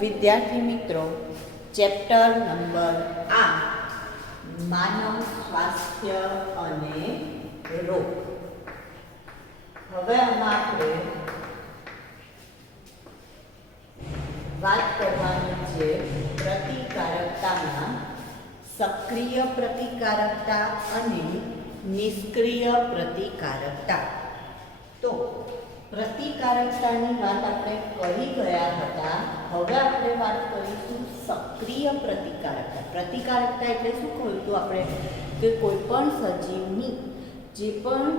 વિદ્યાર્થી મિત્રો, chapter number 8 માનવ સ્વાસ્થ્ય અને રોગ. હવે આમાં આપણે વાત કરવાની છે પ્રતિકારકતામાં સક્રિય પ્રતિકારકતા અને નિષ્ક્રિય પ્રતિકારકતા. તો પ્રતિકારકતાની વાત આપણે કરી ગયા હતા. હવે આપણે વાત કરીશું સક્રિય પ્રતિકારકતા. પ્રતિકારકતા એટલે શું કહ્યું હતું આપણે કે કોઈ પણ સજીવની જે પણ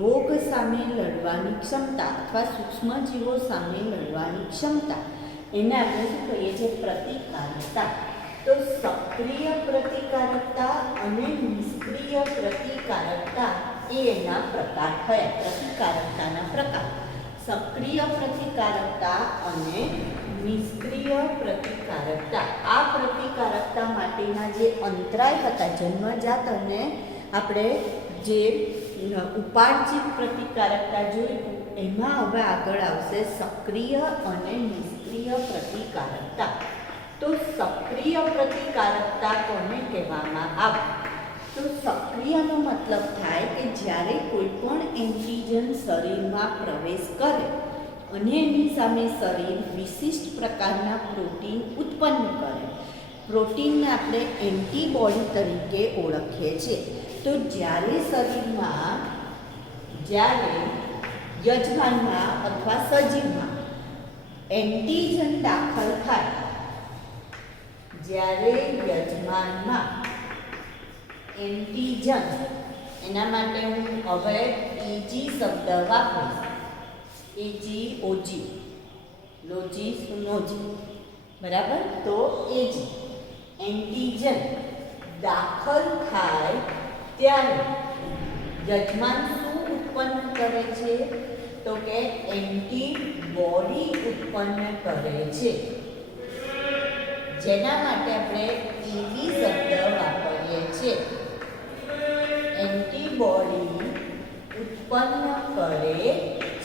રોગ સામે લડવાની ક્ષમતા અથવા સૂક્ષ્મજીવો સામે લડવાની ક્ષમતા એને આપણે શું કહીએ છીએ? પ્રતિકારકતા. તો સક્રિય પ્રતિકારકતા અને નિષ્ક્રિય પ્રતિકારકતા એ એના પ્રકાર થયા. પ્રતિકારકતાના પ્રકાર સક્રિય પ્રતિકારકતા અને નિષ્ક્રિય પ્રતિકારકતા. આ પ્રતિકારકતા માટેના જે અંતરાય હતા જન્મજાત અને આપણે જે ઉપાર્જિત પ્રતિકારકતા જોયું એમાં હવે આગળ આવશે સક્રિય અને નિષ્ક્રિય પ્રતિકારકતા. તો સક્રિય પ્રતિકારકતા કોને કહેવામાં આવે? તો સક્રિયનો મતલબ થાય કે જ્યારે કોઈ પણ એન્ટિજન શરીરમાં પ્રવેશ કરે અને એની સામે શરીર વિશિષ્ટ પ્રકારના પ્રોટીન ઉત્પન્ન કરે. પ્રોટીનને આપણે એન્ટીબોડી તરીકે ઓળખીએ છીએ. તો જ્યારે શરીરમાં યજમાનમાં અથવા સજીવમાં એન્ટિજન દાખલ થાય, જ્યારે યજમાનમાં એન્ટિજન, એના માટે હું હવે એજી શબ્દ વાપરીશ. એજી લોજી સુનોજી, બરાબર? તો એજી એન્ટિજન દાખલ થાય ત્યારે યજમાન શું ઉત્પન્ન કરે છે? તો કે એન્ટીબોડી ઉત્પન્ન કરે છે, જેના માટે આપણે એવી શબ્દ વાપરીએ છીએ. એન્ટીબોડી ઉત્પન્ન કરે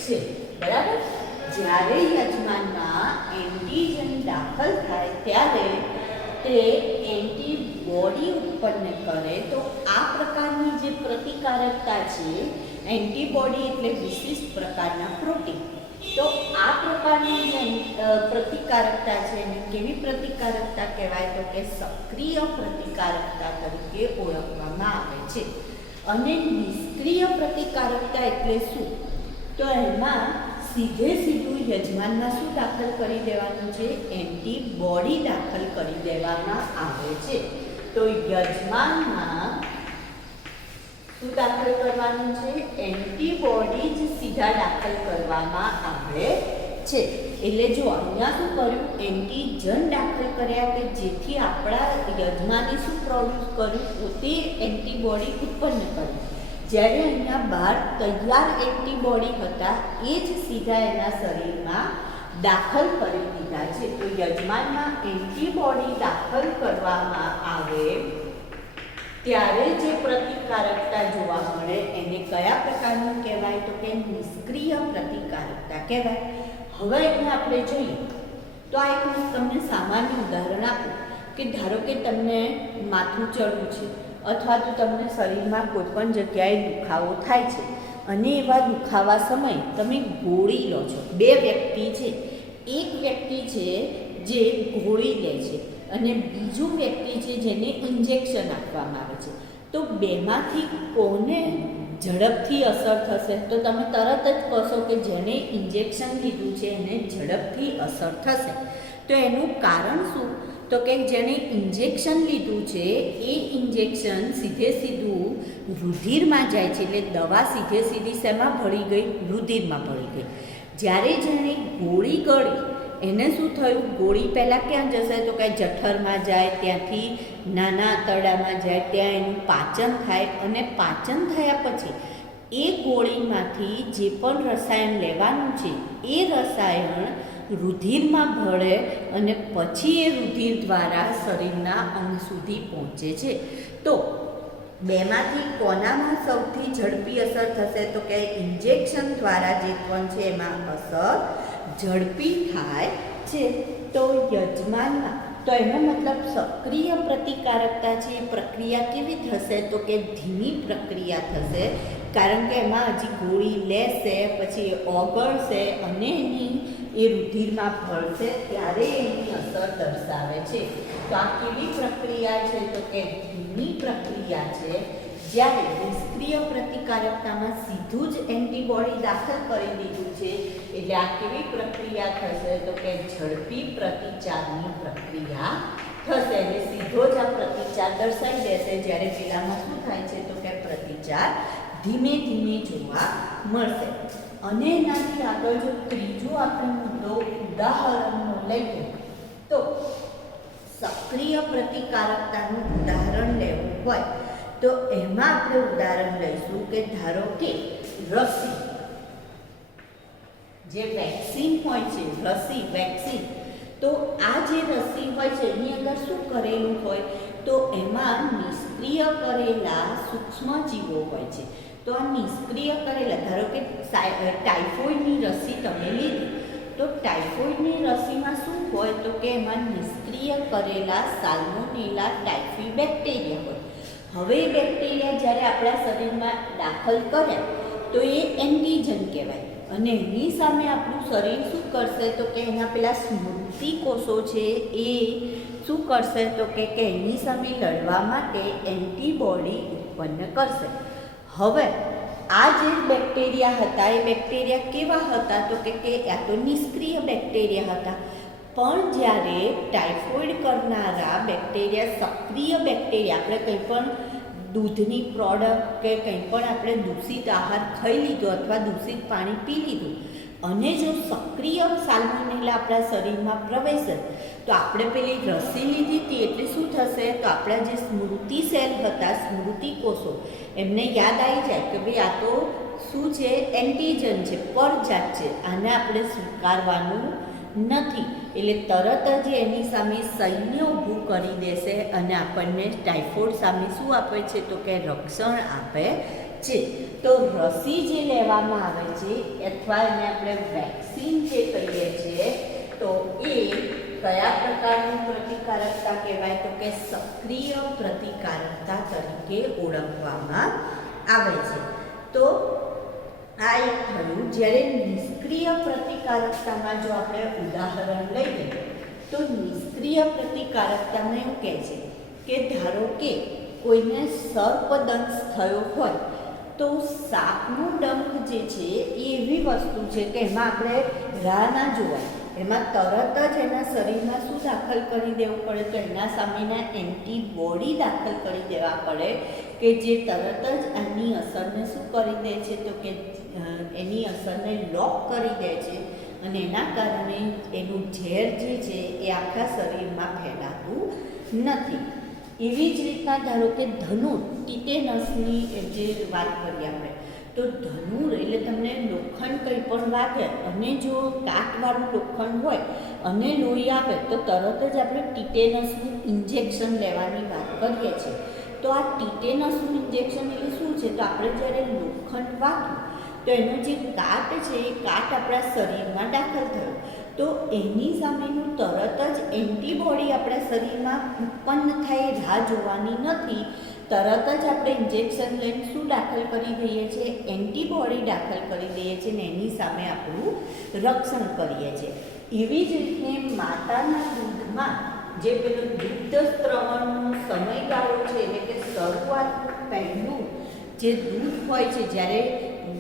છે, બરાબર? જ્યારે યજમાનમાં એન્ટિજન દાખલ થાય ત્યારે તે એન્ટીબોડી ઉત્પન્ન કરે. તો આ પ્રકારની જે પ્રતિકારકતા છે, એન્ટીબોડી એટલે વિશિષ્ટ પ્રકારના પ્રોટીન. તો આ પ્રકારની જે પ્રતિકારકતા છે એને કેવી પ્રતિકારકતા કહેવાય? તો કે સક્રિય પ્રતિકારકતા તરીકે ઓળખવામાં આવે છે. અને નિષ્ક્રિય પ્રતિકારકતા એટલે શું? તો એમાં સીધું યજમાનમાં શું દાખલ કરી દેવાનું છે? એન્ટીબોડી દાખલ કરી દેવામાં આવે છે. તો યજમાનમાં શું દાખલ કરવાનું છે? એન્ટીબોડી જ સીધા દાખલ કરવામાં આવે છે. એટલે જો અહીંયા શું કર્યું? એન્ટીજન દાખલ કર્યા કે જેથી આપણા યજમાને શું પ્રોડ્યુસ કર્યું? પોતે એન્ટીબોડી ઉત્પન્ન કરી. જ્યારે અહીંયા બહાર તૈયાર એન્ટીબોડી હતા એ જ સીધા એના શરીરમાં દાખલ કરી દીધા છે. તો યજમાનમાં એન્ટીબોડી દાખલ કરવામાં આવે ત્યારે જે પ્રતિકારકતા જોવા મળે એને કયા પ્રકારનું કહેવાય? તો કે નિષ્ક્રિય પ્રતિકારકતા કહેવાય. હવે અહીંયા આપણે જોઈએ તો આ એક તમને સામાન્ય ઉદાહરણ આપું કે ધારો કે તમને માથું ચડવું છે અથવા તો તમને શરીરમાં કોઈ પણ જગ્યાએ દુખાવો થાય છે અને એવા દુખાવા સમયે તમે ગોળી લો છો. બે વ્યક્તિ છે, એક વ્યક્તિ છે જે ગોળી લે છે અને બીજું વ્યક્તિ છે જેને ઇન્જેક્શન આપવામાં આવે છે. તો બેમાંથી કોને ઝડપથી અસર થશે? તો તમે તરત જ કહેશો કે જેને ઇન્જેક્શન લીધું છે એને ઝડપથી અસર થશે. તો એનું કારણ શું? તો કે જેને ઇન્જેક્શન લીધું છે એ ઇન્જેક્શન સીધું રુધિરમાં જાય છે. એટલે દવા સીધી શેમાં ભળી ગઈ? રુધિરમાં ભળી ગઈ. જ્યારે જેણે ગોળી ગળી એને શું થયું? ગોળી પહેલાં ક્યાં જશે? તો કે જઠરમાં જાય, ત્યાંથી નાના આંતરડામાં જાય, ત્યાં એનું પાચન થાય અને પાચન થયા પછી એ ગોળીમાંથી જે પણ રસાયણ લેવાનું છે એ રસાયણ રુધિરમાં ભળે અને પછી એ રુધિર દ્વારા શરીરના અંગ સુધી પહોંચે છે. તો બેમાંથી કોનામાં સૌથી ઝડપી અસર થશે? તો કે ઇન્જેક્શન દ્વારા જે પણ છે એમાં અસર ઝડપી થાય છે. તો યજમાનમાં તો એનો મતલબ સક્રિય પ્રતિકારકતા છે એ પ્રક્રિયા કેવી થશે તો કે ધીમી પ્રક્રિયા થશે, કારણ કે એમાં હજી ગોળી લેશે, પછી ઓગળશે અને એ રુધિરમાં ભળશે ત્યારે એની અસર દર્શાવે છે. તો આ કેવી પ્રક્રિયા છે તો કે ધીમી પ્રક્રિયા છે. જ્યારે નિષ્ક્રિય પ્રતિકારકતામાં સીધું જ એન્ટીબોડી દાખલ કરી દીધું છે એટલે આ કેવી પ્રક્રિયા થશે તો કે ઝડપી પ્રતિચારની પ્રક્રિયા થશે. એટલે સીધો જ આ પ્રતિચાર દર્શાવી દેશે. જ્યારે પેલામાં શું થાય છે તો કે પ્રતિચાર ધીમે ધીમે જોવા મળશે. અને એનાથી આગળ જો ત્રીજો આપણે મુદ્દો ઉદાહરણનો લઈએ તો સક્રિય પ્રતિકારકતાનું ઉદાહરણ લેવું હોય તો એમાં આપણે ઉદાહરણ લઈશું કે ધારો કે રસી, જે વેક્સિન હોય છે, રસી વેક્સિન, તો આ જે રસી હોય છે એની અંદર શું કરેલું હોય તો એમાં નિષ્ક્રિય કરેલા સૂક્ષ્મજીવો હોય છે. તો આ નિષ્ક્રિય કરેલા, ધારો કે ટાઇફોઇડની રસી તમે લીધી તો ટાઇફોઇડની રસીમાં શું હોય તો કે એમાં નિષ્ક્રિય કરેલા સાલ્મોનેલા ટાઇફી બેક્ટેરિયા હોય. હવે એ બેક્ટેરિયા જ્યારે આપણા શરીરમાં દાખલ કરે તો એ એન્ટીજન કહેવાય અને એની સામે આપણું શરીર શું કરશે તો કે એના પેલા સ્મૃતિ કોષો છે એ શું કરશે તો કે એની સામે લડવા માટે એન્ટીબોડી ઉત્પન્ન કરશે. હવે આ જે બેક્ટેરિયા હતા એ બેક્ટેરિયા કેવા હતા તો કે આ તો નિષ્ક્રિય બેક્ટેરિયા હતા. પણ જ્યારે ટાઇફોઇડ કરનારા બેક્ટેરિયા સક્રિય બેક્ટેરિયા, આપણે કંઈ પણ દૂધની પ્રોડક્ટ કે કંઈ પણ આપણે દૂષિત આહાર ખાઈ લીધો અથવા દૂષિત પાણી પી લીધું અને જો સક્રિય સાલ્મોનેલા આપણા શરીરમાં પ્રવેશે તો આપણે પેલી રસી લીધી હતી એટલે શું થશે તો આપણા જે સ્મૃતિ સેલ હતા, સ્મૃતિ કોષો, એમને યાદ આવી જાય કે ભાઈ આ તો શું છે એન્ટીજન છે, પરજાત છે, આને આપણે સ્વીકારવાનું નથી. એટલે તરત જ એની સામે સૈન્ય ઊભું કરી દેશે અને આપણને ટાઇફોઇડ સામે શું આપે છે તો કે રક્ષણ આપે છે. તો રસી જે લેવામાં આવે છે અથવા એને આપણે વેક્સિન જે કહીએ છીએ તો એ કયા પ્રકારની પ્રતિકારકતા કહેવાય તો કે સક્રિય પ્રતિકારકતા તરીકે ઓળખવામાં આવે છે. તો આ એક થયું. જ્યારે નિષ્ક્રિય પ્રતિકારકતામાં જો આપણે ઉદાહરણ લઈએ તો નિષ્ક્રિય પ્રતિકારકતામાં એવું કહે છે કે ધારો કે કોઈને સર્પદંશ થયો હોય તો સાપનો ડંખ જે છે એ એવી વસ્તુ છે કે એમાં આપણે રાહ ના જોવાય, એમાં તરત જ એના શરીરમાં શું દાખલ કરી દેવું પડે તો એના સામેના એન્ટીબોડી દાખલ કરી દેવા પડે કે જે તરત જ આની અસરને શું કરી દે છે તો કે એની અસરને લોક કરી દે છે અને એના કારણે એનું ઝેર જે છે એ આખા શરીરમાં ફેલાતું નથી. એવી જ રીતના ધારો કે ધનુર, ટીટેનસની જે વાત કરીએ આપણે તો ધનુર એટલે તમને લોખંડ કંઈ પણ વાગે અને જો કાટવાળું લોખંડ હોય અને લોહી આવે તો તરત જ આપણે ટીટેનસનું ઇન્જેક્શન લેવાની વાત કરીએ છીએ. તો આ ટીટેનસનું ઇન્જેક્શન એટલે શું છે તો આપણે જ્યારે લોખંડ વાગ્યું તો એનો જે કાટ છે એ કાટ આપણા શરીરમાં દાખલ થયો તો એની સામેનું તરત જ એન્ટીબોડી આપણા શરીરમાં ઉત્પન્ન થાય રાહ જોવાની નથી. તરત જ આપણે ઇન્જેક્શન લઈને શું દાખલ કરી દઈએ છીએ એન્ટીબોડી દાખલ કરી દઈએ છીએ ને એની સામે આપણું રક્ષણ કરીએ છીએ. એવી જ રીતે માતાના દૂધમાં જે પેલું દુગ્ધ સ્ત્રવણનો સમયગાળો છે એટલે કે શરૂઆતનું પહેલું જે દૂધ હોય છે જ્યારે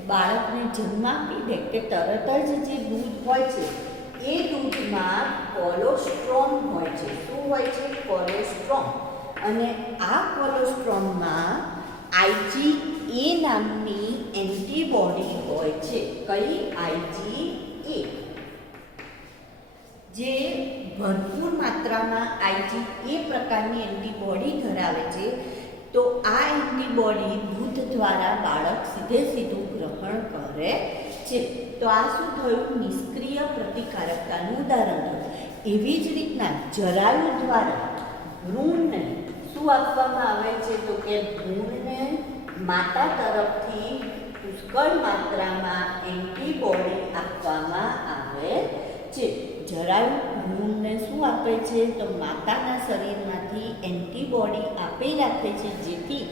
બાળકને જન્મ આપી દે કે તરત જ જે દૂધ હોય છે એ દૂધમાં કોલોસ્ટ્રોમ હોય છે. શું હોય છે? કોલેસ્ટ્રોમ. અને આ કોલેસ્ટ્રોમમાં IgA નામની એન્ટીબોડી હોય છે. કઈ? IgA, જે ભરપૂર માત્રામાં IgA પ્રકારની એન્ટીબોડી ધરાવે છે. તો આ એન્ટીબોડી દૂધ દ્વારા બાળક સીધું ગ્રહણ કરે છે. તો આ શું થયું? નિષ્ક્રિય પ્રતિકારકતાનું ઉદાહરણ થયું. એવી જ રીતના જરાયુ દ્વારા ભ્રૂણને શું આપવામાં આવે છે તો કે ભ્રૂણને માતા તરફથી પુષ્કળ માત્રામાં એન્ટીબોડી આપવામાં આવે છે. જરાયુ ભ્રૂણને શું આપે છે? તો માતાના શરીરમાંથી એન્ટીબોડી આપી રાખે છે, જેથી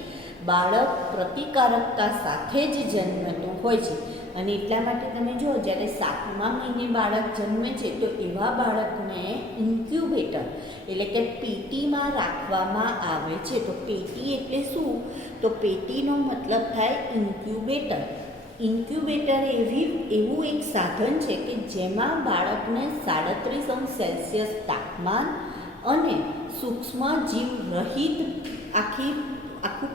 બાળક પ્રતિકારકતા સાથે જ જન્મતું હોય છે. અને એટલા માટે તમે જુઓ, જ્યારે 7મા મહિને બાળક જન્મે છે તો એવા બાળકને ઇન્ક્યુબેટર એટલે કે પેટીમાં રાખવામાં આવે છે. તો પેટી એટલે શું? તો પેટીનો મતલબ થાય ઇન્ક્યુબેટર. ઇન્ક્યુબેટર એવું એક સાધન છે કે જેમાં બાળકને 37°C તાપમાન અને સૂક્ષ્મ જીવ રહિત આખું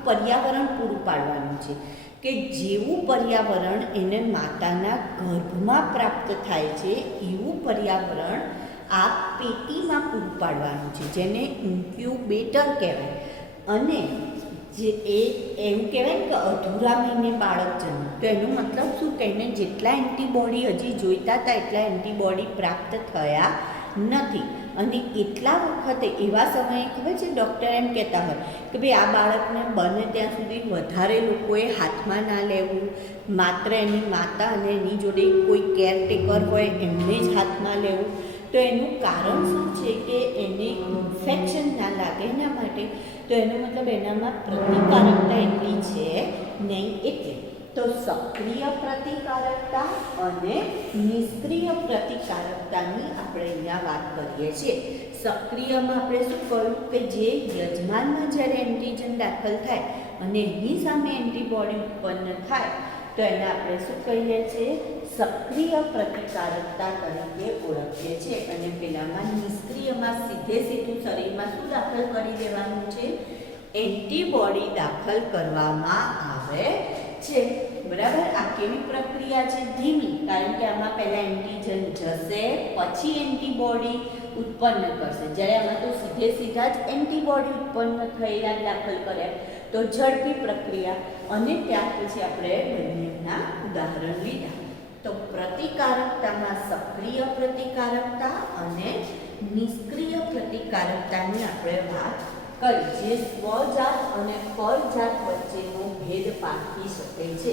પર્યાવરણ પૂરું પાડવાનું છે, કે જેવું પર્યાવરણ એને માતાના ગર્ભમાં પ્રાપ્ત થાય છે એવું પર્યાવરણ આ પેટીમાં પૂરું પાડવાનું છે, જેને ઇન્ક્યુબેટર કહેવાય. અને જે એવું કહેવાય ને કે અધૂરા મહિને બાળક જન્મે, તો એનો મતલબ શું? કે એને જેટલા એન્ટીબોડી હજી જોઈતા હતા એટલા એન્ટીબોડી પ્રાપ્ત થયા નથી. અને એટલા વખતે એવા સમયે ખબર છે ડૉક્ટર એમ કહેતા હોય કે ભાઈ આ બાળકને બને ત્યાં સુધી વધારે લોકોએ હાથમાં ના લેવું, માત્ર એની માતા અને એની જોડે કોઈ કેરટેકર હોય એમને જ હાથમાં લેવું. તો એનું કારણ શું છે? કે એને ઇન્ફેક્શન ના લાગે એના માટે. તો એનો મતલબ એનામાં પ્રતિકારકતા એટલી છે નહીં. એટલે તો સક્રિય પ્રતિકારકતા અને નિષ્ક્રિય પ્રતિકારકતાની આપણે અહીંયા વાત કરીએ છીએ. સક્રિયમાં આપણે શું કહ્યું? કે જે યજમાનમાં જ્યારે એન્ટીજન દાખલ થાય અને એની સામે એન્ટીબોડી ઉત્પન્ન થાય તો એને આપણે શું કહીએ છીએ? સક્રિય પ્રતિકારકતા તરીકે ઓળખીએ છીએ. અને પેલામાં નિષ્ક્રિયમાં સીધું શરીરમાં શું દાખલ કરી દેવાનું છે? એન્ટીબોડી દાખલ કરવામાં આવે છે. બરાબર? આ કેવી પ્રક્રિયા છે? ધીમી. કારણ કે આમાં પહેલાં એન્ટીજન જશે, પછી એન્ટીબોડી ઉત્પન્ન કરશે. જ્યારે આમાં તો સીધા જ એન્ટીબોડી ઉત્પન્ન થયેલા દાખલ કર્યા, તો ઝડપી પ્રક્રિયા. અને ત્યાર પછી આપણે બંનેના ઉદાહરણ લીધા. તો પ્રતિકારકતામાં સક્રિય પ્રતિકારકતા અને નિષ્ક્રિય પ્રતિકારકતાની આપણે વાત કરી, જે સ્વજાત અને પરજાત વચ્ચેનો ભેદ પારખી શકે છે.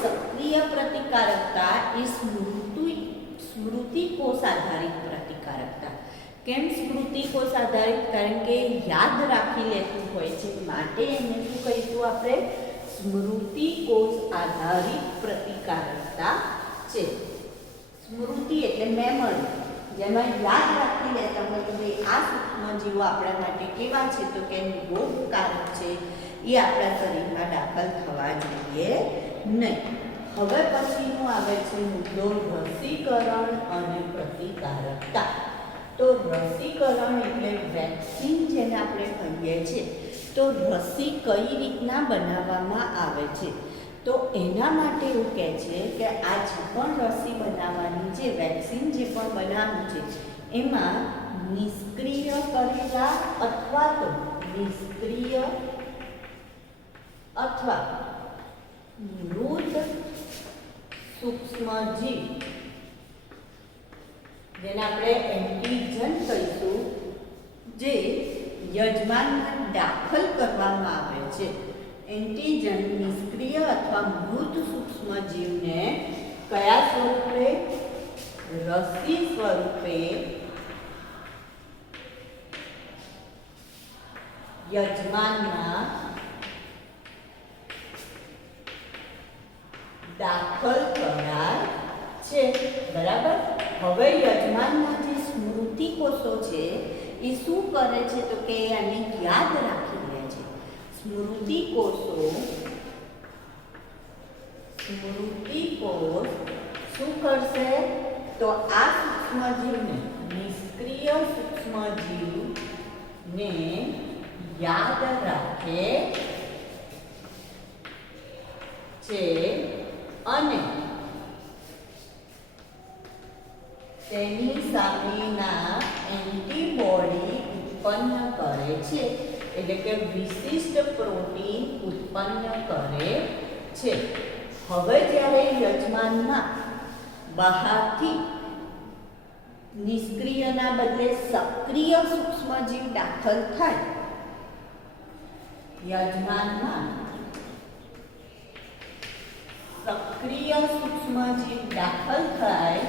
સક્રિય પ્રતિકારકતા એ સ્મૃતિકોષ આધારિત પ્રતિકારકતા. કેમ સ્મૃતિકોષ આધારિત? કારણ કે યાદ રાખી લેતું હોય છે, માટે એને શું કહીશું આપણે? સ્મૃતિકોષ આધારિત પ્રતિકારકતા છે. સ્મૃતિ એટલે મેમરી, જેમાં યાદ રાખી લેતા હોય કે ભાઈ આ સૂક્ષ્મજીવો આપણા માટે કેવા છે, તો કે રોગકારક છે, એ આપણા શરીરમાં દાખલ થવા જોઈએ નહીં. હવે પછીનું આવે છે મુદ્દો રસીકરણ અને પ્રતિકારકતા. તો રસીકરણ એટલે વેક્સિન જેને આપણે કહીએ છીએ. તો રસી કઈ રીતના બનાવવામાં આવે છે? તો એના માટે એવું કહે છે કે આ જે પણ રસી બનાવવાની છે, વેક્સિન જે પણ બનાવવું છે, એમાં નિષ્ક્રિય કરેલા અથવા તો નિષ્ક્રિય અથવા મૃત સૂક્ષ્મજીવ, જેને આપણે એન્ટીજન કહીશું, જે યજમાનમાં દાખલ કરવામાં આવે છે. એન્ટીજન નિષ્ક્રિય અથવા મૃત સૂક્ષ્મજીવને કયા સ્વરૂપે? રસી સ્વરૂપે યજમાનમાં દાખલ કરાય છે. બરાબર? હવે યજમાનના જે સ્મૃતિકોષો છે એ શું કરે છે? તો કે આને યાદ રાખી લે છે. સ્મૃતિકોષ શું કરશે? તો આ સૂક્ષ્મજીવને, નિષ્ક્રિય સૂક્ષ્મજીવને યાદ રાખે છે અને તેની સામેના એન્ટીબોડી ઉત્પન્ન કરે છે. એટલે કે વિશિષ્ટ પ્રોટીન ઉત્પન્ન કરે છે. હવે જ્યારે યજમાનમાં બહારથી નિષ્ક્રિયના બદલે સક્રિય સૂક્ષ્મજીવ દાખલ થાય, યજમાનમાં સક્રિય સૂક્ષ્મજીવ દાખલ થાય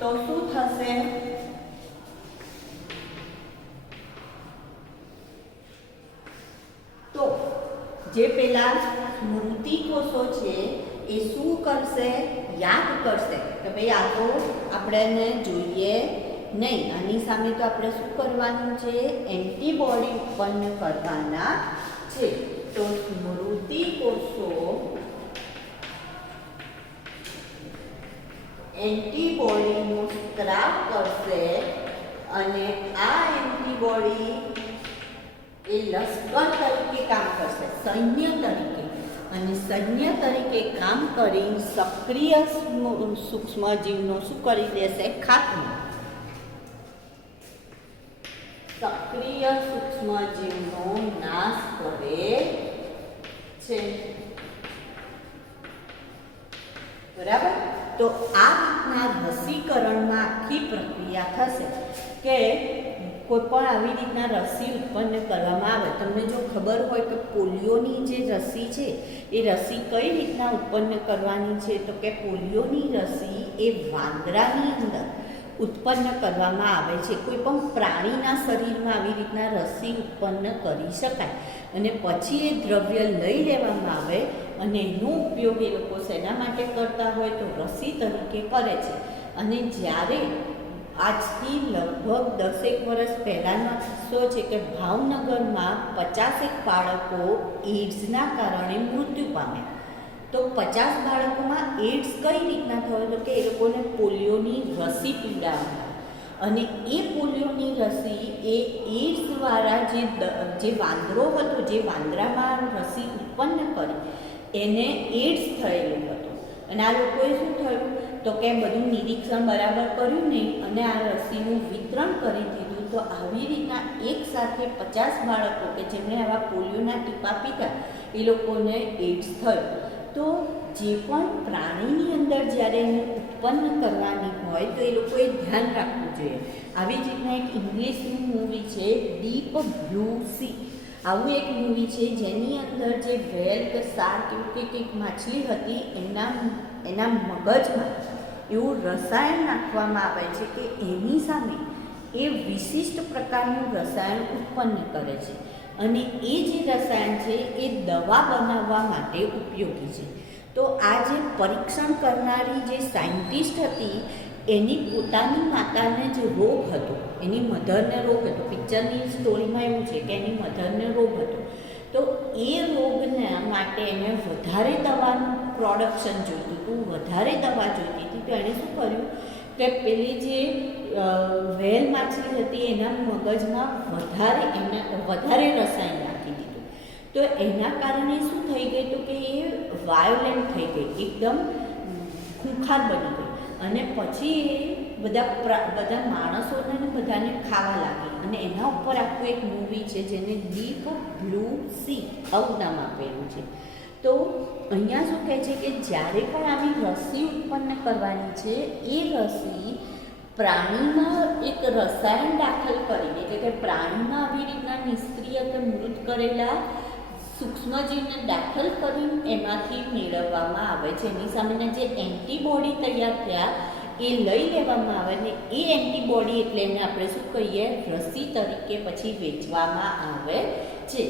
તો શું થશે? જે પેલા સ્મૃતિ કોષો છે એ શું કરશે? યાદ કરશે કે ભાઈ આ તો આપણને જોઈએ નહીં. આની સામે તો આપણે શું કરવાનું છે? એન્ટીબોડી ઉત્પન્ન કરવાના છે. તો સ્મૃતિ કોષો એન્ટીબોડીનો સ્ત્રાવ કરશે અને આ એન્ટીબોડી એ લશ્કર તરીકે કામ કરશે, સૈન્ય તરીકે. અને સૈન્ય તરીકે કામ કરી સક્રિય સૂક્ષ્મજીવનો શું કરી દેશે? ખાત્મો. સક્રિય સૂક્ષ્મજીવનો નાશ કરે છે. બરાબર? તો આ રીતના રસીકરણમાં આખી પ્રક્રિયા થશે કે કોઈ પણ આવી રીતના રસી ઉત્પન્ન કરવામાં આવે. તમને જો ખબર હોય કે પોલિયોની જે રસી છે એ રસી કઈ રીતના ઉત્પન્ન કરવાની છે, તો કે પોલિયોની રસી એ વાંદરાની અંદર ઉત્પન્ન કરવામાં આવે છે. કોઈ પણ પ્રાણીના શરીરમાં આવી રીતના રસી ઉત્પન્ન કરી શકાય અને પછી એ દ્રવ્ય લઈ લેવામાં આવે અને એનો ઉપયોગ એ લોકો શેના માટે કરતા હોય? તો રસી તરીકે કરે છે. અને જ્યારે આજથી લગભગ 10 વર્ષ પહેલાંનો કિસ્સો છે કે ભાવનગરમાં 50 બાળકો એઇડ્સના કારણે મૃત્યુ પામ્યા. તો 50 બાળકોમાં એઇડ્સ કઈ રીતના થયો? તો કે એ લોકોને પોલિયોની રસી પીવડાવવામાં. અને એ પોલિયોની રસી એ એઇડ્સવાળા જે વાંદરો હતો, જે વાંદરામાં રસી ઉત્પન્ન કરી એને એઇડ્સ થયેલું હતું. અને આ લોકોએ શું થયું? તો કે બધું નિરીક્ષણ બરાબર કર્યું નહીં અને આ રસીનું વિતરણ કરી દીધું. તો આવી રીતના એક સાથે 50 બાળકો કે જેમણે આવા પોલિયોના ટીપા પીધા એ લોકોને એઇડ્સ થયું. તો જે પણ પ્રાણીની અંદર જ્યારે એને ઉત્પન્ન કરવાની હોય તો એ લોકોએ ધ્યાન રાખવું જોઈએ. આવી જ રીતના એક ઇંગ્લિશનું મૂવી છે ડીપ બ્લુ સી. આવું એક મૂવી છે જેની અંદર જે વ્હેલ કે શાર્ક એવું કે કંઈક માછલી હતી એના મગજમાં એવું રસાયણ નાખવામાં આવે છે કે એની સામે એ વિશિષ્ટ પ્રકારનું રસાયણ ઉત્પન્ન કરે છે. અને એ જે રસાયણ છે એ દવા બનાવવા માટે ઉપયોગી છે. તો આ જે પરીક્ષણ કરનારી જે સાયન્ટિસ્ટ હતી એની પોતાની માતાને જે રોગ હતો, એની મધરને રોગ હતો. પિક્ચરની સ્ટોરીમાં એવું છે કે એની મધરને રોગ હતો. તો એ રોગના માટે એને વધારે દવાનું પ્રોડક્શન જોઈતું હતું, વધારે દવા જોઈતી હતી. તો એણે શું કર્યું કે પેલી જે વ્હેલ માછલી હતી એના મગજમાં વધારે રસાયણ નાખી દીધું. તો એના કારણે શું થઈ ગયું? તો કે એ વાયોલેન્ટ થઈ ગઈ, એકદમ ખૂંખાર બની ગઈ. અને પછી એ બધા માણસોને બધાને ખાવા લાગી. અને એના ઉપર આખું એક મૂવી છે જેને ડીપ બ્લુ સી આવું નામ આપેલું છે. તો અહીંયા શું કહે છે કે જ્યારે પણ આવી રસી ઉત્પન્ન કરવાની છે એ રસી પ્રાણીમાં એક રસાયણ દાખલ કરીને, એટલે કે પ્રાણીમાં આવી રીતના નિષ્ક્રિય કે મૃત કરેલા સૂક્ષ્મજીવને દાખલ કરીને એમાંથી મેળવવામાં આવે છે. એની સામેના જે એન્ટીબોડી તૈયાર થયા એ લઈ લેવામાં આવે ને એ એન્ટીબોડી એટલે એને આપણે શું કહીએ? રસી તરીકે પછી વેચવામાં આવે છે.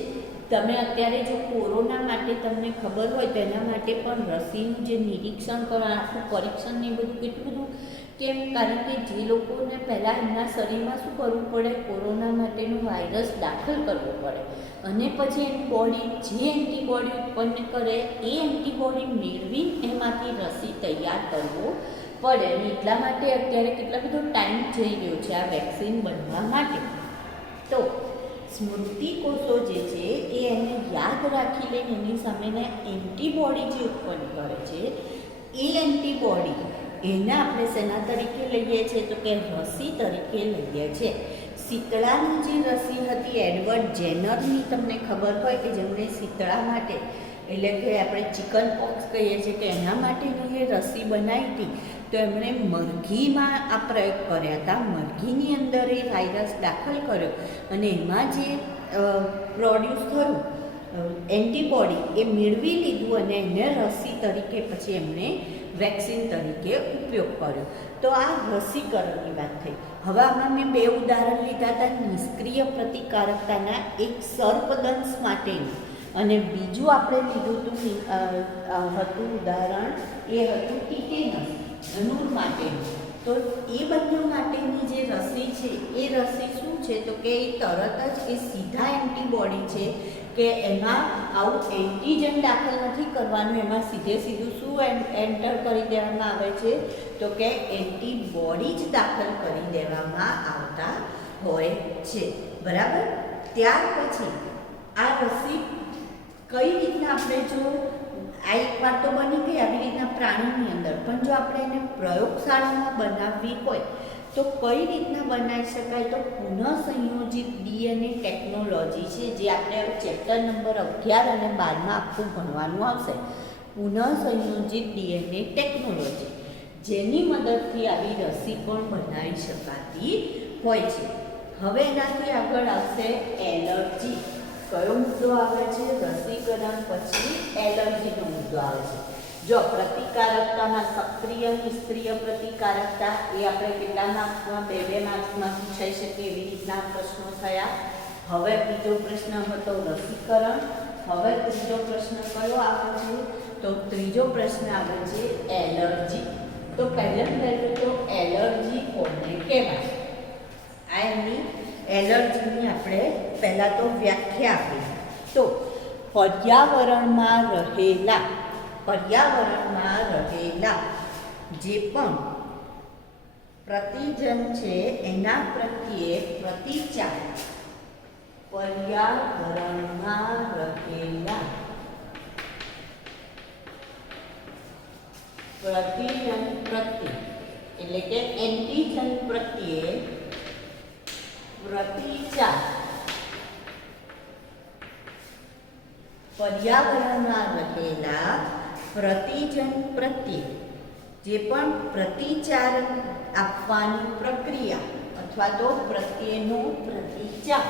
તમે અત્યારે જો કોરોના માટે તમને ખબર હોય તો એના માટે પણ રસીનું જે નિરીક્ષણ કરવા આખું પરીક્ષણ ને બધું કેટલું બધું કેમ? કારણ કે જે લોકોને પહેલાં એમના શરીરમાં શું કરવું પડે? કોરોના માટેનો વાયરસ દાખલ કરવો પડે અને પછી એની બોડી જે એન્ટીબોડી ઉત્પન્ન કરે એ એન્ટીબોડી મેળવી એમાંથી રસી તૈયાર કરવો પડે. અને એટલા માટે અત્યારે કેટલા બધો ટાઈમ જઈ રહ્યો છે આ વેક્સિન બનવા માટે. તો સ્મૃતિ કોષો જે છે એ એને યાદ રાખી લઈને એની સામેના એન્ટીબોડી જે ઉત્પન્ન કરે છે એ એન્ટીબોડી એને આપણે શેના તરીકે લઈએ છીએ? તો કે રસી તરીકે લઈએ છીએ. શીતળાની જે રસી હતી એડવર્ડ જેનરની તમને ખબર હોય કે જેમણે શીતળા માટે એટલે કે આપણે ચિકન પોક્સ કહીએ છીએ કે એના માટેની એ રસી બનાવી હતી. તો એમણે મરઘીમાં આ પ્રયોગ કર્યા હતા. મરઘીની અંદર એ વાયરસ દાખલ કર્યો અને એમાં જે પ્રોડ્યુસ થયું એન્ટીબોડી એ મેળવી લીધું અને એને રસી તરીકે પછી એમણે વેક્સિન તરીકે ઉપયોગ કર્યો. તો આ રસીકરણની વાત થઈ. હવે આમાં મેં 2 ઉદાહરણ લીધા હતા નિષ્ક્રિય પ્રતિકારકતાના, એક સર્પદંશ માટેનું અને બીજું આપણે લીધું હતું ઉદાહરણ એ હતું ટીટેનસ, ધનુર માટેનું. તો એ બંને માટેની જે રસી છે એ રસી શું છે તો કે એ તરત જ એ સીધા એન્ટીબોડી છે કે એમાં આવું એન્ટીજન દાખલ નથી કરવાનું, એમાં સીધું શું એન્ટર કરી દેવામાં આવે છે તો કે એન્ટીબોડી જ દાખલ કરી દેવામાં આવતા હોય છે. બરાબર. ત્યાર પછી આ રસી કઈ રીતના આપણે જો આ એકવાર તો બની ગઈ આવી રીતના પ્રાણીની અંદર, પણ જો આપણે એને પ્રયોગશાળામાં બનાવવી હોય તો કઈ રીતના બનાવી શકાય તો પુનઃસંયોજિત ડીએનએ ટેકનોલોજી છે, જે આપણે ચેપ્ટર નંબર 11 અને 12માં આખું ભણવાનું આવશે. પુનઃસંયોજિત ડીએનએ ટેકનોલોજી, જેની મદદથી આવી રસી પણ બનાવી શકાતી હોય છે. હવે એનાથી આગળ આવશે એલર્જી. કયો મુદ્દો આવે છે? રસીકરણ પછી એલર્જીનો મુદ્દો આવે છે. જો પ્રતિકારકતામાં સક્રિય નિષ્ક્રિય પ્રતિકારકતા એ આપણે કેટલા માર્ક્સમાં 2 માર્ક્સમાં પૂછાઈ શકે એવી રીતના પ્રશ્નો થયા. હવે બીજો પ્રશ્ન હતો રસીકરણ. હવે ત્રીજો પ્રશ્ન કયો આવે છે તો ત્રીજો પ્રશ્ન આવે છે એલર્જી. તો પહેલું તો એલર્જી કોને કહેવાય? આ એની એલર્જીની આપણે પહેલાં તો વ્યાખ્યા આપી. તો પર્યાવરણમાં રહેલા જે પણ પ્રતિજન છે એના પ્રત્યે પ્રતિચાર, પર્યાવરણમાં રહેલા પ્રતિજન પ્રત્યે એટલે કે એન્ટીજન પ્રત્યે પ્રતિચાર, પર્યાવરણમાં રહેલા પ્રતિજન પ્રત્યે જે પણ પ્રતિચાર આપવાની પ્રક્રિયા અથવા તો પ્રત્યેનો પ્રતિચાર,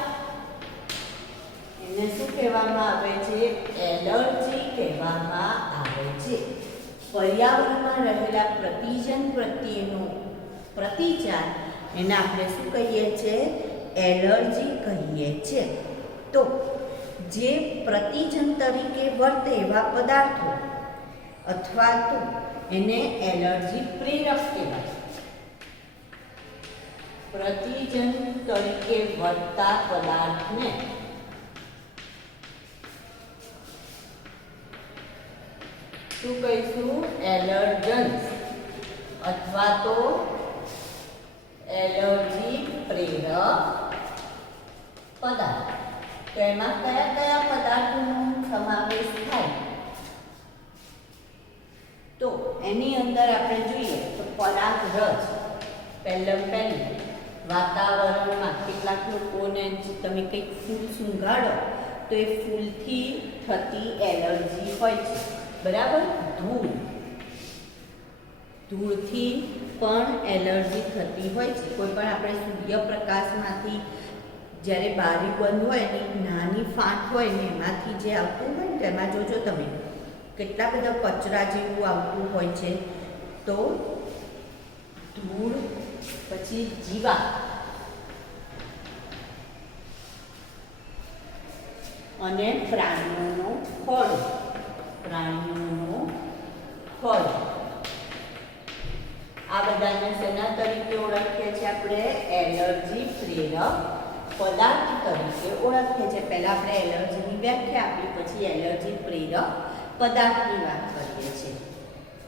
એને શું કહેવામાં આવે છે? એલર્જી કહેવામાં આવે છે. પર્યાવરણમાં રહેલા પ્રતિજન પ્રત્યેનો પ્રતિચાર એને આપણે શું કહીએ છીએ? એલર્જી કહીએ છીએ. તો જે પ્રતિજન તરીકે વર્તે એવા પદાર્થો અથવા તો એને એલર્જી પ્રેરક કહેવાય. પ્રતિજન તરીકે વર્તતા પદાર્થને શું કહીશું? એલર્જન્સ અથવા તો એલર્જી પ્રેરક પદાર્થ. તો એમાં કયા કયા પદાર્થોનો સમાવેશ થાય તો એની અંદર આપણે જોઈએ તો પરાગરજ પહેલું વાતાવરણમાં કેટલાક લોકોને તમે કંઈક ફૂલ સૂંઘાડો તો એ ફૂલથી થતી એલર્જી હોય છે. બરાબર. ધૂળથી પણ એલર્જી થતી હોય છે. કોઈ પણ આપણે સૂર્યપ્રકાશમાંથી જ્યારે બારી બંધ હોય ને નાની ફાંક હોય ને એમાંથી જે આવતું હોય ને તેમાં જોજો તમે કેટલા બધા કચરા જેવું આવતું હોય છે. તો ધૂળ પછી જીવા અને પ્રાણીઓનો ખોળ આ બધાને શેના તરીકે ઓળખીએ છીએ? આપણે એલર્જી પ્રેરક પદાર્થ તરીકે ઓળખીએ છીએ. પહેલાં આપણે એલર્જીની વ્યાખ્યા આપી, પછી એલર્જી પ્રેરક પદાર્થની વાત કરીએ છીએ.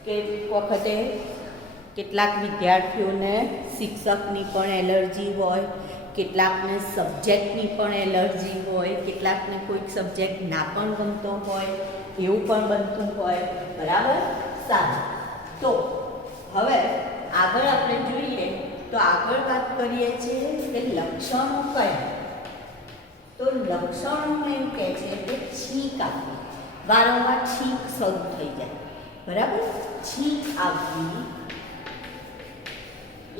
કેટલીક વખતે કેટલાક વિદ્યાર્થીઓને શિક્ષકની પણ એલર્જી હોય, કેટલાકને સબ્જેક્ટની પણ એલર્જી હોય, કેટલાકને કોઈક સબ્જેક્ટ ના પણ ગમતો હોય, એવું પણ બનતું હોય. બરાબર. સારું. તો હવે આગળ આપણે જોઈએ તો આગળ વાત કરીએ છીએ કે લક્ષણો કયા? તો લક્ષણો એમ કહે છે કે છીંક આવવી, વારંવાર છીંક શરૂ થઈ જાય. બરાબર. છીંક આવવી,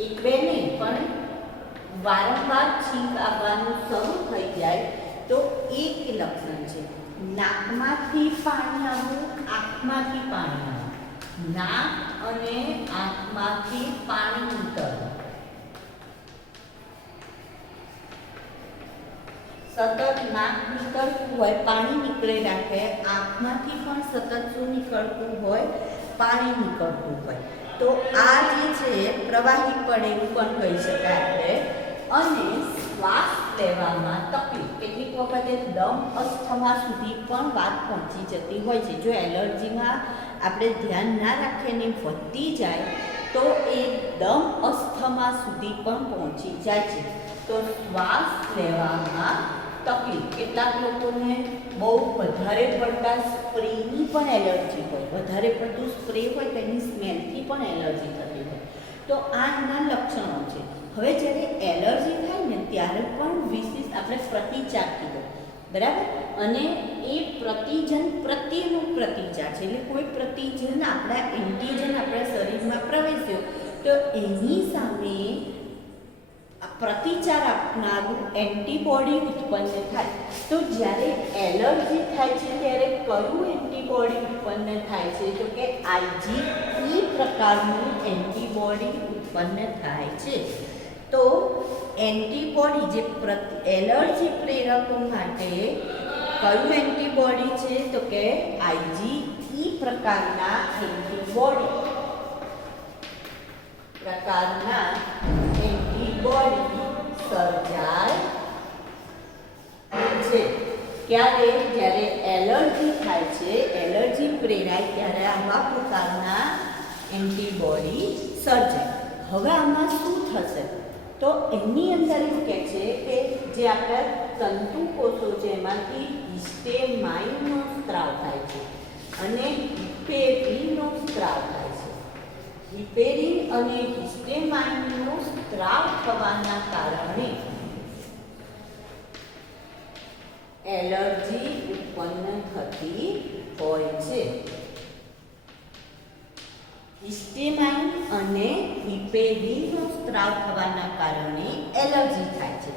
એક બે નહીં પણ વારંવાર છીંક આવવાનું શરૂ થઈ જાય તો એક લક્ષણ છે. નાકમાંથી પાણી આવવું, આંખમાંથી પાણી આવવું, નાક અને આંખમાંથી પાણી ઉતરવું, સતત નાક નીકળતું હોય પાણી નીકળે રાખે, આંખમાંથી પણ સતત શું નીકળતું હોય, પાણી નીકળતું હોય. તો આ જે છે પ્રવાહી પડે એવું પણ કહી શકાય આપણે. અને શ્વાસ લેવામાં તકલીફ, કેટલીક વખતે દમ અસ્થમા સુધી પણ વાત પહોંચી જતી હોય છે. જો એલર્જીમાં આપણે ધ્યાન ના રાખીએ ને વધતી જાય તો એ દમ અસ્થમા સુધી પણ પહોંચી જાય છે. તો શ્વાસ લેવામાં તકલીફ, કેટલાક લોકોને બહુ વધારે પડતા સ્પ્રેની પણ એલર્જી હોય, વધારે પડતું સ્પ્રે હોય તેની સ્મેલથી પણ એલર્જી થતી હોય. તો આ એના લક્ષણો છે. હવે જ્યારે એલર્જી થાય ને ત્યારે પણ વિશેષ આપણે પ્રતિચાર કીધો, બરાબર. અને એ પ્રતિજન પ્રત્યેનું પ્રતિચાર છે, એટલે કોઈ પ્રતિજન આપણા એન્ટીજન આપણા શરીરમાં પ્રવેશ્યો તો એની સામે પ્રતિચાર આપનારું એન્ટીબોડી ઉત્પન્ન થાય. તો જ્યારે એલર્જી થાય છે ત્યારે કયું એન્ટીબોડી ઉત્પન્ન થાય છે? તો કે IgE પ્રકારનું એન્ટીબોડી ઉત્પન્ન થાય છે. તો એન્ટીબોડી જે એલર્જી પ્રેરકો માટે કયું એન્ટીબોડી છે? તો કે IgE પ્રકારના એન્ટીબોડી સર્જાય છે. ક્યારે? જ્યારે એલર્જી થાય છે, એલર્જી પ્રેરાય ત્યારે આવા પ્રકારના એન્ટીબોડી સર્જાય. હવે આમાં શું થશે? તો એની અંદર એવું કહે છે કે જે આપણા તંતુ કોષો છે એમાંથી હિસ્ટેમાઇનનો સ્ત્રાવ થાય છે અને હિપેરીનનો સ્ત્રાવ થાય છે. હિપેરીન અને હિસ્ટેમાઇનનો સ્ત્રાવ થવાના કારણે એલર્જી ઉત્પન્ન થતી હોય છે. હિસ્ટેમાઇન અને હિપેરીનનો સ્ત્રાવ થવાના કારણે એલર્જી થાય છે.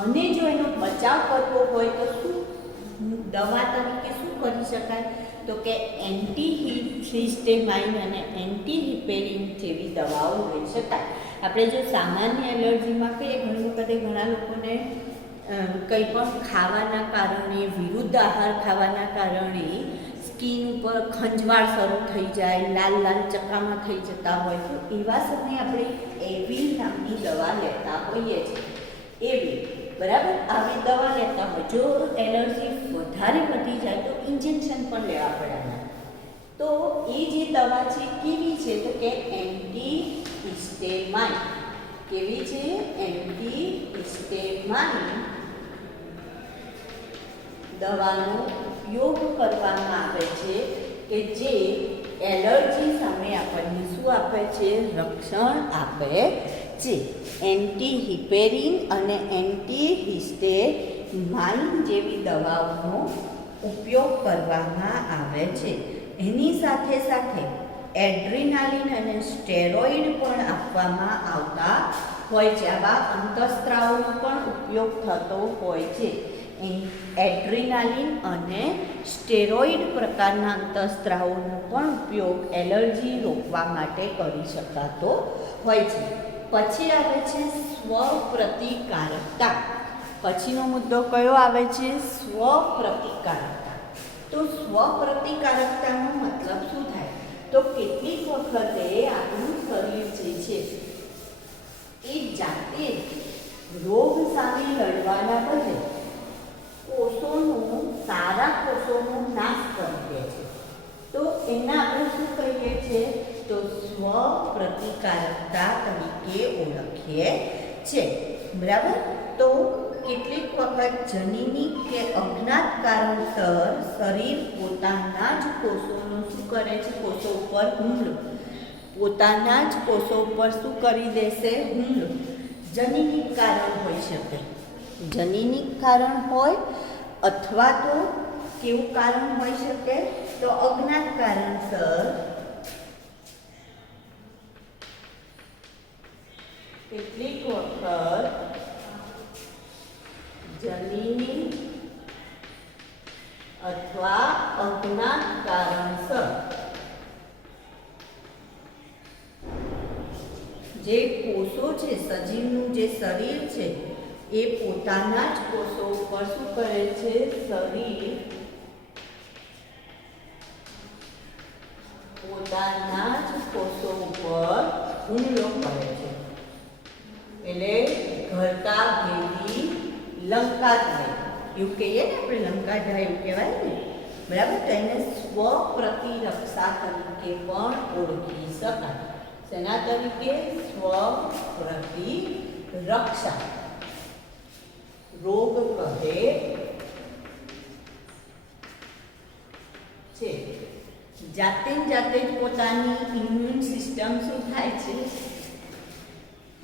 અને જો એનો બચાવ કરવો હોય તો શું દવા તરીકે શું કરી શકાય? તો કે એન્ટીહિસ્ટેમાઇન અને એન્ટીહિપેરીન જેવી દવાઓ લઈ શકાય. આપણે જો સામાન્ય એલર્જીમાં કહીએ, ઘણી વખતે ઘણા લોકોને કંઈ પણ ખાવાના કારણે, વિરુદ્ધ આહાર ખાવાના કારણે સ્કિન ઉપર ખંજવાળ શરૂ થઈ જાય, લાલ લાલ ચકામા થઈ જતા હોય, તો એવા સમયે આપણે એવિલ નામની દવા લેતા હોઈએ છીએ. એવિલ, બરાબર, આવી દવા લેતા હોય. જો એલર્જી વધારે વધી જાય તો ઇન્જેક્શન પણ લેવા પડે. તો એ જે દવા છે કેવી છે? તો કે એન્ટીહિસ્ટેમાઇન. કેવી છે? એન્ટીહિસ્ટેમાઇન દવાનો ઉપયોગ કરવામાં આવે છે કે જે એલર્જી સામે આપણને શું આપે છે? રક્ષણ આપે છે. એન્ટીહિપેરીન અને એન્ટીહિસ્ટેમાઇન જેવી દવાઓનો ઉપયોગ કરવામાં આવે છે. એની સાથે સાથે એડ્રીનાલિન અને સ્ટેરોઇડ પણ આપવામાં આવતા હોય છે. આવા અંતઃસ્ત્રાવનો પણ ઉપયોગ થતો હોય છે. એડ્રીનાલિન અને સ્ટેરોઇડ પ્રકારના અંતઃસ્ત્રાવોનો પણ ઉપયોગ એલર્જી રોકવા માટે કરી શકાતો હોય છે. પછી આવે છે સ્વપ્રતિકારકતા. પછીનો મુદ્દો કયો આવે છે? સ્વપ્રતિકારકતા. તો સ્વપ્રતિકારકતાનો મતલબ શું થાય? તો કેટલીક વખતે આપણું શરીર જે છે એ જાતે રોગ સામે લડવાના બદલે કોષોનું, સારા કોષોનો નાશ કરી દે છે. તો એના આપણે શું કહીએ છીએ? તો સ્વપ્રતિકારકતા તરીકે ઓળખીએ છીએ, બરાબર. તો કેટલીક વખત જનીની કે અજ્ઞાત કારણસર શરીર પોતાના જ કોષોનો શું કરે છે? કોષો ઉપર હુમલો, પોતાના જ કોષો ઉપર શું કરી દેશે? હુમલો. જનીનિક કારણ હોઈ શકે, જનીનિક કારણ હોય, અથવા તો કેવું કારણ હોઈ શકે? તો અજ્ઞાત કારણસર કેટલીક વખત જનીનિક અથવા અજ્ઞાત કારણસર જે કોષો છે, સજીવનું જે શરીર છે એ પોતાના જ કોષો ઉપર શું કરે છે? શરીર પોતાના જ કોષો ઉપર હુમલો કરે છે. એટલે ઘરતા ભેદી લંકાધાય એવું કહીએ ને આપણે, લંકાધાય એવું કહેવાય ને, બરાબર. તો એને સ્વપ્રતિરક્ષા તરીકે પણ ઓળખી શકાય. શેના તરીકે? સ્વપ્રતિરક્ષા. રોગ કહે છે જાતે જ પોતાની ઇમ્યુન સિસ્ટમ શું થાય છે?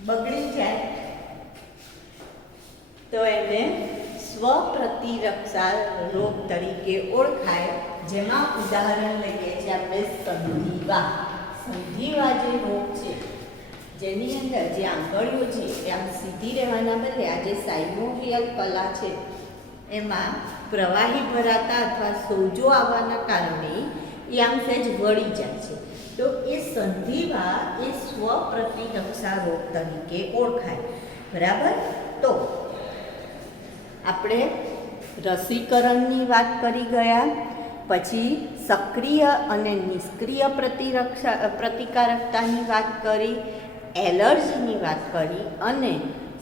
બગડી જાય. તો એને સ્વપ્રતિરક્ષા રોગ તરીકે ઓળખાય. જેમાં ઉદાહરણ લઈએ છીએ આપણે સંધિવા. સંધિવા જે રોગ છે, જેની અંદર જે આંગળીઓ છે એ આમ સીધી રહેવાના બદલે આ જે સાઇનોવિયલ કલા છે એમાં પ્રવાહી ભરાતા અથવા સોજો આવવાના કારણે એ આમ સહેજ વળી જાય છે. તો એ સંધિવા એ સ્વપ્રતિરક્ષા રોગ તરીકે ઓળખાય. બરાબર. તો આપણે રસીકરણની વાત કરી ગયા, પછી સક્રિય અને નિષ્ક્રિય પ્રતિકારકતાની વાત કરી, એલર્જીની વાત કરી અને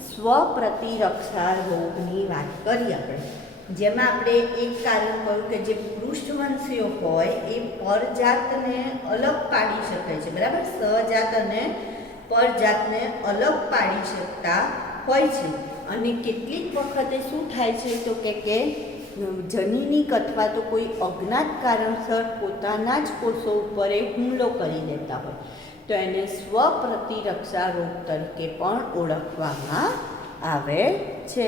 સ્વપ્રતિરક્ષા રોગની વાત કરી આપણે. જેમાં આપણે એક કારણ કહ્યું કે જે પૃષ્ઠવંશીઓ હોય એ પરજાતને અલગ પાડી શકે છે. બરાબર. સહજાત અને પરજાતને અલગ પાડી શકતા હોય છે. અને કેટલીક વખતે શું થાય છે તો કે જનીનિક અથવા તો કોઈ અજ્ઞાત કારણસર પોતાના જ કોષો ઉપર એ હુમલો કરી દેતા હોય, તો એને સ્વપ્રતિરક્ષા રોગ તરીકે પણ ઓળખવામાં આવે છે.